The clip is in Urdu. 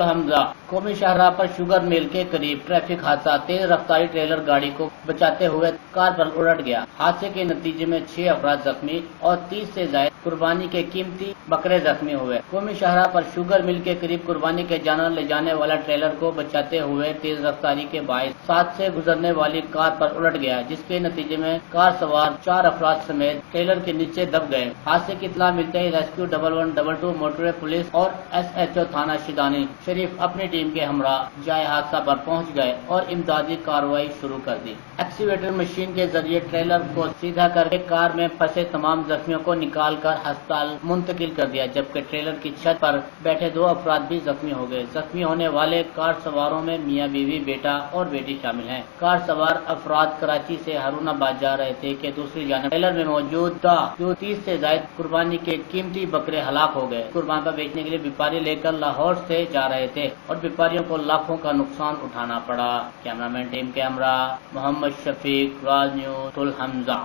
حمزہ قومی شاہراہ پر شوگر مل کے قریب ٹریفک حادثہ، تیز رفتاری ٹریلر گاڑی کو بچاتے ہوئے کار پر الٹ گیا۔ حادثے کے نتیجے میں 6 افراد زخمی اور 30 سے زائد قربانی کے قیمتی بکرے زخمی ہوئے۔ قومی شاہراہ پر شوگر مل کے قریب قربانی کے جانور لے جانے والا ٹریلر کو بچاتے ہوئے تیز رفتاری کے باعث ساتھ سے گزرنے والی کار پر الٹ گیا، جس کے نتیجے میں کار سوار 4 افراد سمیت ٹریلر کے نیچے دب گئے۔ حادثے کی اطلاع ملتے ہی ریسکیو 1122 موٹروے پولیس اور SHO تھانہ شیدانی شریف اپنی ٹیم کے ہمراہ جائے حادثہ پر پہنچ گئے اور امدادی کارروائی شروع کر دی۔ ایکسیویٹر مشین کے ذریعے ٹریلر کو سیدھا کر کے کار میں پھنسے تمام زخمیوں کو نکال کر ہسپتال منتقل کر دیا، جبکہ ٹریلر کی چھت پر بیٹھے 2 افراد بھی زخمی ہو گئے۔ زخمی ہونے والے کار سواروں میں میاں بیوی، بیٹا اور بیٹی شامل ہیں۔ کار سوار افراد کراچی سے ہارون آباد جا رہے تھے کہ دوسری جانب ٹریلر میں موجود 30 سے زائد قربانی کے قیمتی بکرے ہلاک ہو گئے۔ قربان پر بیچنے کے لیے بیپاری لے کر لاہور سے جا رہے تھے اور بیپاریوں کو لاکھوں کا نقصان اٹھانا پڑا۔ کیمرامین ٹیم کے ہمراہ محمد شفیق، راز نیوز، حمزہ۔